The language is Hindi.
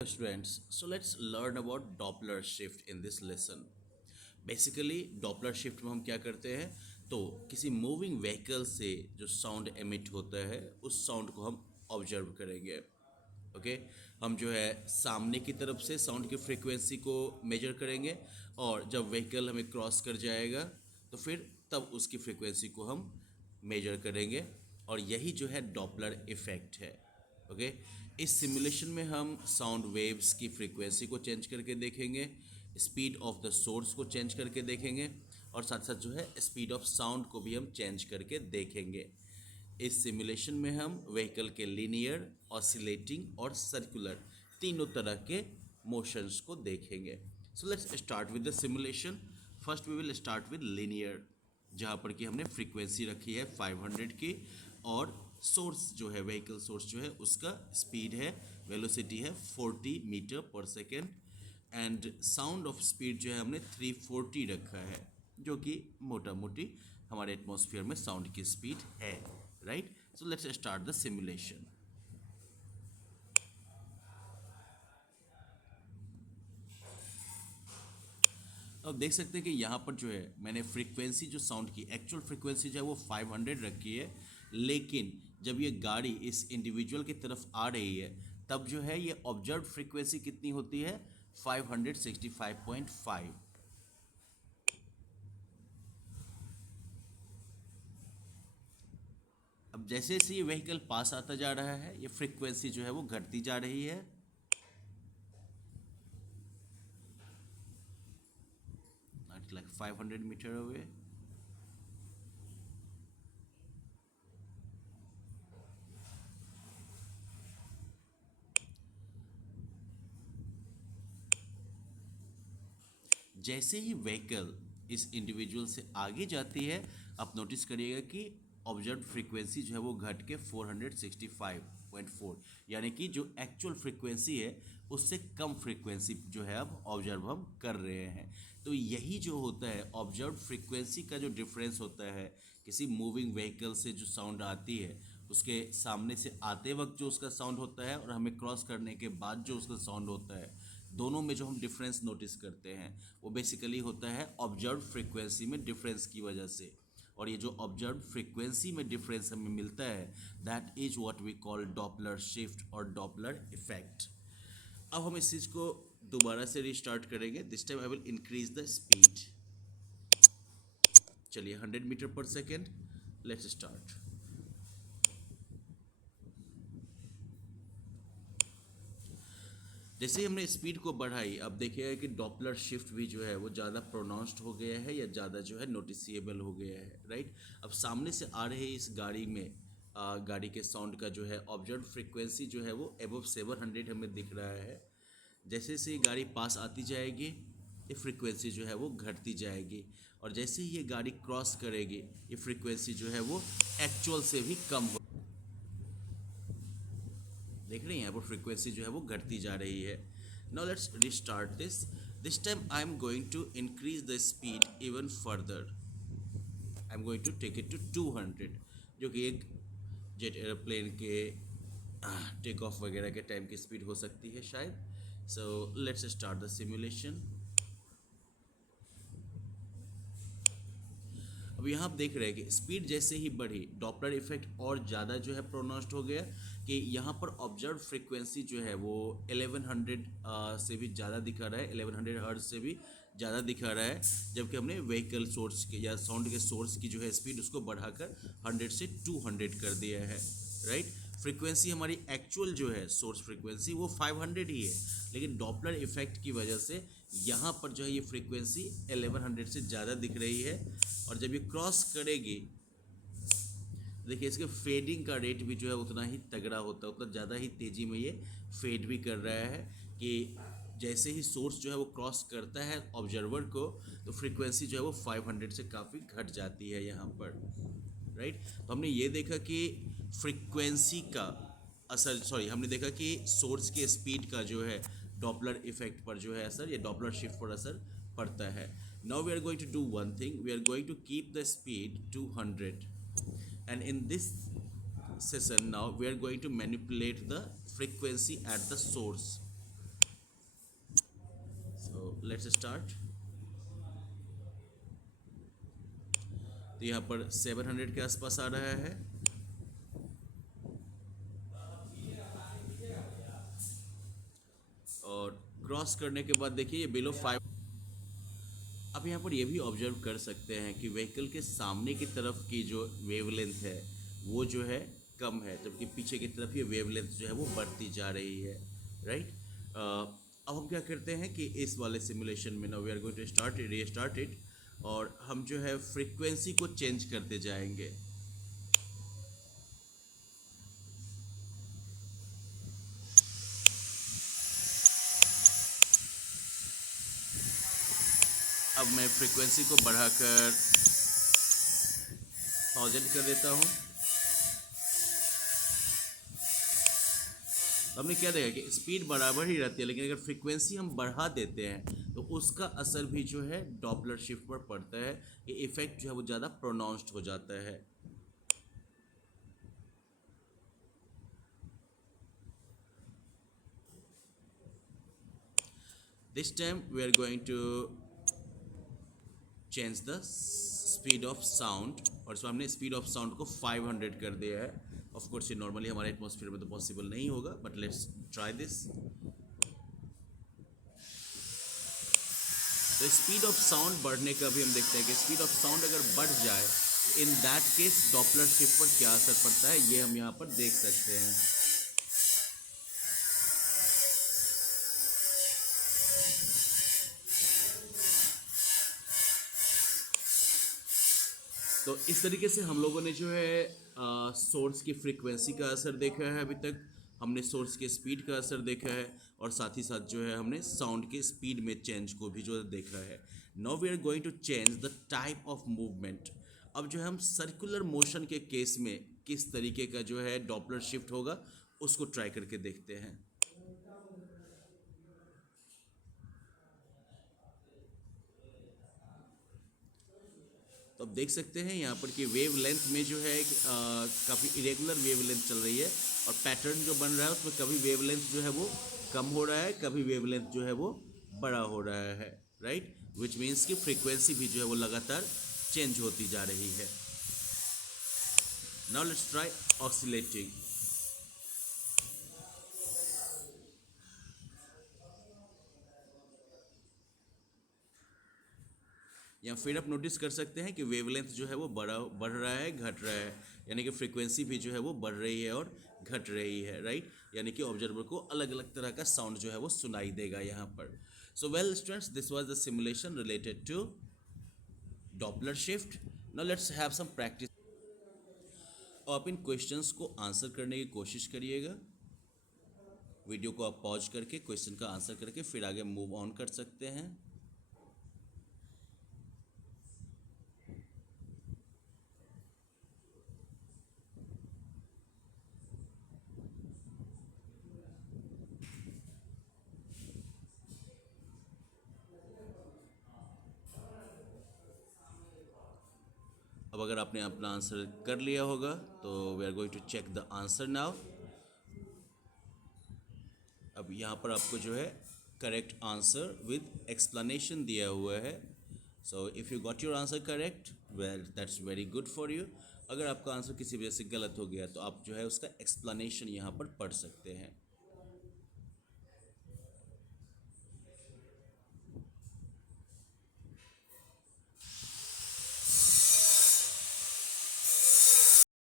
Students, so let's learn about Doppler shift in this lesson. Basically Doppler shift में हम क्या करते हैं, तो किसी मूविंग व्हीकल से जो साउंड एमिट होता है उस साउंड को हम ऑब्जर्व करेंगे। ओके, हम जो है सामने की तरफ से साउंड की फ्रीक्वेंसी को मेजर करेंगे और जब व्हीकल हमें क्रॉस कर जाएगा तो फिर तब उसकी फ्रीक्वेंसी को हम मेजर करेंगे और यही जो है डॉपलर इफ़ेक्ट है। ओके, इस सिमुलेशन में हम साउंड वेव्स की फ्रीक्वेंसी को चेंज करके देखेंगे, स्पीड ऑफ द सोर्स को चेंज करके देखेंगे और साथ साथ जो है स्पीड ऑफ साउंड को भी हम चेंज करके देखेंगे। इस सिमुलेशन में हम व्हीकल के लीनियर, ऑसिलेटिंग और सर्कुलर तीनों तरह के मोशंस को देखेंगे। So let's start with the simulation. First we will start with linear, जहाँ पर कि हमने फ्रीक्वेंसी रखी है 500 की और सोर्स जो है व्हीकल सोर्स जो है उसका स्पीड है, वेलोसिटी है 40 मीटर पर second and sound of speed जो है हमने 340 रखा है, जो कि मोटा मोटी हमारे एटमॉस्फेयर में साउंड की स्पीड है। Right, so let's start the simulation. अब देख सकते हैं कि यहाँ पर जो है मैंने फ्रीक्वेंसी जो साउंड की एक्चुअल फ्रीक्वेंसी जो है वो 500 रखी है, लेकिन जब ये गाड़ी इस इंडिविजुअल की तरफ आ रही है तब जो है ये ऑब्जर्व फ्रीक्वेंसी कितनी होती है, 565.5। अब जैसे जैसे ये व्हीकल पास आता जा रहा है ये फ्रीक्वेंसी जो है वो घटती जा रही है। Like 500 metre away. जैसे ही व्हीकल इस इंडिविजुअल से आगे जाती है, आप नोटिस करिएगा कि ऑब्जर्व फ्रीक्वेंसी जो है वो घट के 465.4, यानी कि जो एक्चुअल फ्रीक्वेंसी है उससे कम फ्रीक्वेंसी जो है अब ऑब्जर्व हम कर रहे हैं। तो यही जो होता है ऑब्जर्व फ्रीक्वेंसी का जो डिफरेंस होता है, किसी मूविंग व्हीकल से जो साउंड आती है उसके सामने से आते वक्त जो उसका साउंड होता है और हमें क्रॉस करने के बाद जो उसका साउंड होता है, दोनों में जो हम डिफरेंस नोटिस करते हैं वो बेसिकली होता है ऑब्जर्व फ्रीक्वेंसी में डिफरेंस की वजह से। और ये जो ऑब्जर्व फ्रीक्वेंसी में डिफरेंस हमें मिलता है that is what we call Doppler shift और डॉपलर इफेक्ट। अब हम इस चीज़ को दोबारा से रिस्टार्ट करेंगे। This time I will increase the speed. चलिए 100 मीटर पर सेकेंड, लेट्स स्टार्ट। जैसे ही हमने स्पीड को बढ़ाई, अब देखिएगा कि डॉपलर शिफ्ट भी जो है वो ज़्यादा प्रोनाउंस्ड हो गया है या ज़्यादा जो है नोटिसिएबल हो गया है। राइट, अब सामने से आ रहे इस गाड़ी में गाड़ी के साउंड का जो है ऑब्जर्व फ्रीक्वेंसी जो है वो अबव 700 हमें दिख रहा है। जैसे जैसे ये गाड़ी पास आती जाएगी ये फ्रीक्वेंसी जो है वो घटती जाएगी और जैसे ही ये गाड़ी क्रॉस करेगी ये फ्रीक्वेंसी जो है वो एक्चुअल से भी कम हो, देख रहे हैं यहाँ पर फ्रीक्वेंसी जो है वो घटती जा रही है। Now let's restart this. This time I am going to increase the speed even further. I am going to take it to 200, जो कि एक जेट एयरप्लेन के टेक ऑफ वगैरह के टाइम की स्पीड हो सकती है शायद। So let's start the simulation. अब यहाँ आप देख रहे हैं कि स्पीड जैसे ही बढ़ी डॉपलर इफेक्ट और ज़्यादा जो है प्रोनाउंस्ड हो गया कि यहाँ पर ऑब्जर्व फ्रीक्वेंसी जो है वो 1100 से भी ज़्यादा दिखा रहा है, 1100 हर्ट्ज से भी ज़्यादा दिखा रहा है, जबकि हमने व्हीकल सोर्स के या साउंड के सोर्स की जो है स्पीड उसको बढ़ाकर 100 से 200 कर दिया है। राइट, फ्रीक्वेंसी हमारी एक्चुअल जो है सोर्स फ्रीक्वेंसी वो 500 ही है, लेकिन डॉपलर इफेक्ट की वजह से यहाँ पर जो है ये फ्रीक्वेंसी 1100 से ज़्यादा दिख रही है और जब ये क्रॉस करेगी देखिए इसके फेडिंग का रेट भी जो है उतना ही तगड़ा होता है, उतना ज़्यादा ही तेज़ी में ये फेड भी कर रहा है कि जैसे ही सोर्स जो है वो क्रॉस करता है ऑब्जर्वर को तो फ्रीक्वेंसी जो है वो 500 से काफ़ी घट जाती है यहाँ पर। राइट, तो हमने ये देखा कि फ्रीक्वेंसी का असर, सॉरी हमने देखा कि सोर्स के स्पीड का जो है डॉपलर इफेक्ट पर जो है असर, या डॉपलर शिफ्ट पर असर पड़ता है। Now we are going to do one thing, we are going to keep the speed 200 and in this session now we are going to manipulate the frequency at the source. Let's start. तो यहाँ पर 700 के आसपास आ रहा है, और क्रॉस करने के बाद देखिए ये बिलो 5। अब यहाँ पर ये भी ऑब्जर्व कर सकते हैं कि व्हीकल के सामने की तरफ की जो वेवलेंथ है वो जो है कम है, जबकि पीछे की तरफ ये वेवलेंथ जो है वो बढ़ती जा रही है, राइट। अब हम क्या करते हैं कि इस वाले सिमुलेशन में now we are going to start it, restart it, और हम जो है फ्रीक्वेंसी को चेंज करते जाएंगे। अब मैं फ्रीक्वेंसी को बढ़ाकर 1000 कर देता हूँ। तो हमने क्या देखा कि स्पीड बराबर ही रहती है, लेकिन अगर फ्रीक्वेंसी हम बढ़ा देते हैं तो उसका असर भी जो है डॉपलर शिफ्ट पर पड़ता है। ये इफेक्ट जो है वो ज़्यादा प्रोनाउंस्ड हो जाता है। This time we are going to change the speed of sound, और इसमें हमने स्पीड ऑफ साउंड को 500 कर दिया है। ऑफ कोर्स ये नॉर्मली हमारे एटमॉस्फेयर में तो पॉसिबल नहीं होगा, बट लेट्स ट्राई दिस। तो स्पीड ऑफ साउंड बढ़ने का भी हम देखते हैं कि स्पीड ऑफ साउंड अगर बढ़ जाए तो in that case Doppler shift पर क्या असर पड़ता है ये हम यहाँ पर देख सकते हैं। तो इस तरीके से हम लोगों ने जो है सोर्स की फ्रीक्वेंसी का असर देखा है अभी तक, हमने सोर्स के स्पीड का असर देखा है, और साथ ही साथ जो है हमने साउंड के स्पीड में चेंज को भी जो है देखा है। Now we are going to change the type of movement. अब जो है हम सर्कुलर मोशन के केस में किस तरीके का जो है डॉपलर शिफ्ट होगा उसको ट्राई करके देखते हैं। तो आप देख सकते हैं यहाँ पर कि वेव लेंथ में जो है काफ़ी इरेगुलर वेव लेंथ चल रही है, और पैटर्न जो बन रहा है उसमें कभी वेव लेंथ जो है वो कम हो रहा है, कभी वेव लेंथ जो है वो बड़ा हो रहा है, राइट, विच मीन्स कि फ्रीक्वेंसी भी जो है वो लगातार चेंज होती जा रही है। Now let's try oscillating. या फिर आप नोटिस कर सकते हैं कि वेवलेंथ जो है वो बढ़ रहा है, घट रहा है, यानी कि फ्रीक्वेंसी भी जो है वो बढ़ रही है और घट रही है, राइट। यानी कि ऑब्जर्वर को अलग अलग तरह का साउंड जो है वो सुनाई देगा यहाँ पर। So well students, this was the simulation related to Doppler shift. Now let's have some practice. और आप इन क्वेश्चंस को आंसर करने की कोशिश करिएगा। वीडियो को आप पॉज करके क्वेश्चन का आंसर करके फिर आगे मूव ऑन कर सकते हैं। अब अगर आपने अपना आंसर कर लिया होगा तो we are going to check the answer now. अब यहाँ पर आपको जो है करेक्ट आंसर विद एक्सप्लेनेशन दिया हुआ है। So if you got your answer correct, well that's very good for you. अगर आपका आंसर किसी वजह से गलत हो गया तो आप जो है उसका एक्सप्लेनेशन यहाँ पर पढ़ सकते हैं।